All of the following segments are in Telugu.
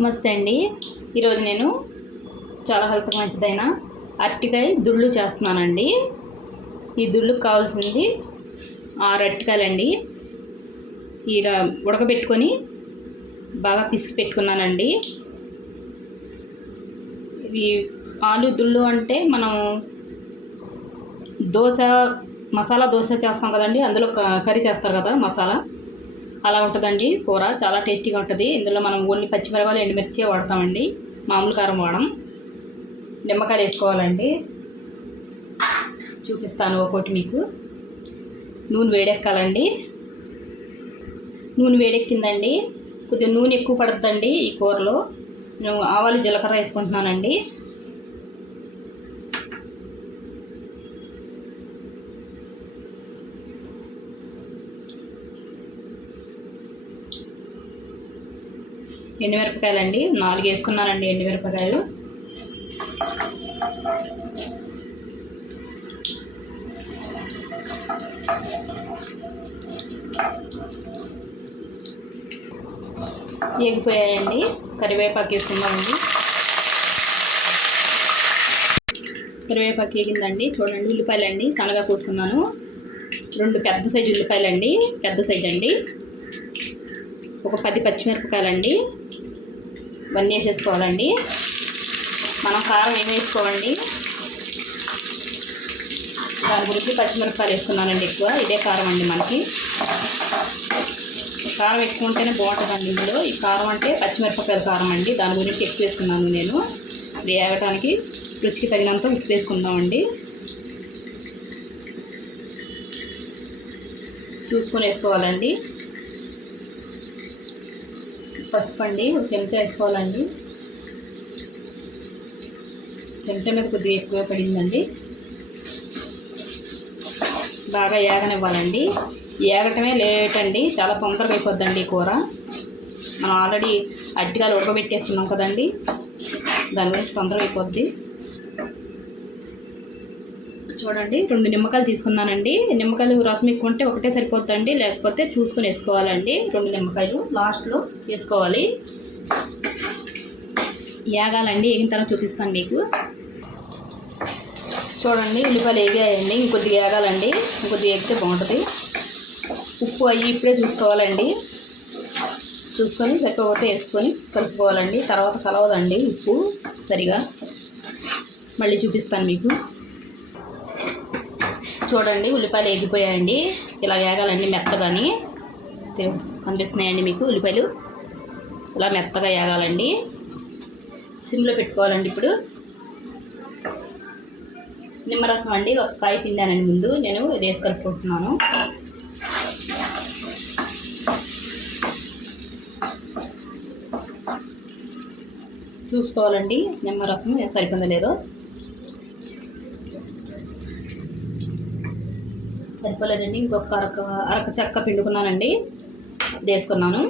నమస్తే అండి. ఈరోజు నేను చాలా హెల్త్కి మంచిదైన అరటికాయ దుళ్ళు చేస్తున్నానండి. ఈ దుళ్ళుకు కావాల్సింది 6 అరటికాయలండి. ఇలా ఉడకబెట్టుకొని బాగా పిసికి పెట్టుకున్నానండి. ఇవి ఆలు దుళ్ళు అంటే మనం మసాలా దోశ చేస్తాం కదండి, అందులో కర్రీ చేస్తారు కదా మసాలా, అలా ఉంటుందండి కూర. చాలా టేస్టీగా ఉంటుంది. ఇందులో మనం ఓన్లీ పచ్చిమిరపకాయలు ఎండుమిర్చి వాడతామండి, మామూలు కారం వాడం. నిమ్మకాయలు వేసుకోవాలండి. చూపిస్తాను ఒకటి మీకు. నూనె వేడెక్కాలండి. నూనె వేడెక్కిందండి. కొద్దిగా నూనె ఎక్కువ పడుతుందండి ఈ కూరలో. నేను ఆవాలు జీలకర్ర వేసుకుంటున్నానండి. ఎండుమిరపకాయలండి 4 వేసుకున్నానండి. ఎండుమిరపకాయలు వేగిపోయాయండి. కరివేపాకు వేసుకున్నామండి. కరివేపాకు వేగిందండి. చూడండి, ఉల్లిపాయలండి సన్నగా కోసుకున్నాను. 2 పెద్ద సైజు ఉల్లిపాయలండి, పెద్ద సైజు అండి. ఒక 10 పచ్చిమిరపకాయలండి. ఇవన్నీ వేసేసుకోవాలండి. మనం కారం ఏమి వేసుకోవండి, దాని గురించి పచ్చిమిరపకాయలు వేసుకున్నానండి ఎక్కువ. ఇదే కారం అండి మనకి. కారం ఎక్కువ ఉంటేనే బాగుంటుందండి ఇందులో. ఈ కారం అంటే పచ్చిమిరపకాయల కారం అండి, దాని గురించి ఎక్కువ వేసుకున్నాను నేను. వేగటానికి రుచికి తగినంత ఉప్పు వేసుకుందామండి. చూసుకొని వేసుకోవాలండి. పసుపు అండి 1 చెంచా వేసుకోవాలండి. చెంచా మీద కొద్దిగా ఎక్కువ పడిందండి. బాగా ఏగనివ్వాలండి. ఏగటమే లేట్ అండి, చాలా తొందరగా అయిపోద్దండి కూర. మనం ఆల్రెడీ అరటికాయలు ఉడకబెట్టేస్తున్నాం కదండి, దాని గురించి తొందరగా అయిపోద్ది. చూడండి, 2 నిమ్మకాయలు తీసుకున్నానండి. నిమ్మకాయలు రసం ఎక్కువ ఉంటే ఒకటే సరిపోద్దండి, లేకపోతే చూసుకొని వేసుకోవాలండి. 2 నిమ్మకాయలు లాస్ట్లో వేసుకోవాలి. ఏగాలండి. వేగిన తర్వాత చూపిస్తాను మీకు. చూడండి, ఉల్లిపాయలు వేగాయండి. ఇంకొద్దిగా ఏగాలండి. ఇంకొద్దిగా వేగితే బాగుంటుంది. ఉప్పు అవి ఇప్పుడే చూసుకోవాలండి. చూసుకొని సరిపోతే వేసుకొని కలుపుకోవాలండి. తర్వాత కలవదండి ఉప్పు సరిగా. మళ్ళీ చూపిస్తాను మీకు. చూడండి, ఉల్లిపాయలు వేగిపోయాయండి. ఇలా వేగాలండి మెత్తగాని. కనిపిస్తున్నాయండి మీకు ఉల్లిపాయలు. ఇలా మెత్తగా వేగాలండి. సిమ్లో పెట్టుకోవాలండి. ఇప్పుడు నిమ్మరసం అండి, 1 కాయ పిండానండి ముందు నేను. ఇది వేసి కలుపుకుంటున్నాను. చూసుకోవాలండి నిమ్మరసం సరిపోయిందో లేదో. సరిపోలేదండి. ఇంకొక అరక చెక్క పిండుకున్నానండి, వేసుకున్నాను.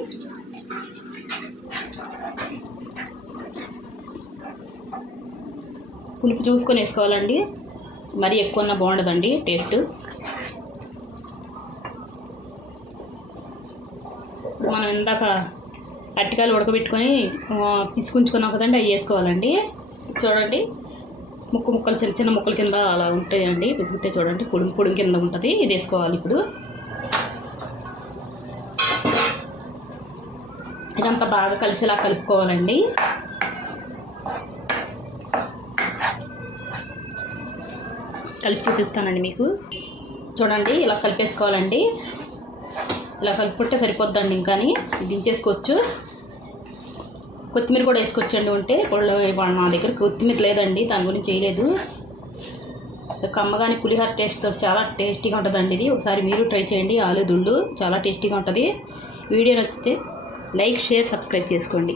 పులుపు చూసుకొని వేసుకోవాలండి. మరీ ఎక్కువ ఉన్నా బాగుండదండి టేస్ట్. మనం ఇందాక అరటికాయలు ఉడకబెట్టుకొని పిసుకుంచుకున్నాం కదండి, అవి వేసుకోవాలండి. చూడండి, ముక్కలు చిన్న చిన్న ముక్కల కింద అలా ఉంటాయండి. పిసిగితే చూడండి పొడుం కింద ఉంటుంది. ఇది వేసుకోవాలి ఇప్పుడు. ఇదంతా బాగా కలిసిలా కలుపుకోవాలండి. కలిపి చూపిస్తానండి మీకు. చూడండి, ఇలా కలిపేసుకోవాలండి. ఇలా కలుపుకుంటే సరిపోద్దండి. ఇంకాని దించేసుకోవచ్చు. కొత్తిమీర కూడా వేసుకోవచ్చండి ఉంటే. నా దగ్గర కొత్తిమీర లేదండి, దాని గురించి చేయలేదు. కమ్మగాని పులిహోర టేస్ట్తో చాలా టేస్టీగా ఉంటుందండి ఇది. ఒకసారి మీరు ట్రై చేయండి. ఆలు దుళ్ళు చాలా టేస్టీగా ఉంటుంది. వీడియో నచ్చితే లైక్, షేర్, సబ్స్క్రైబ్ చేసుకోండి.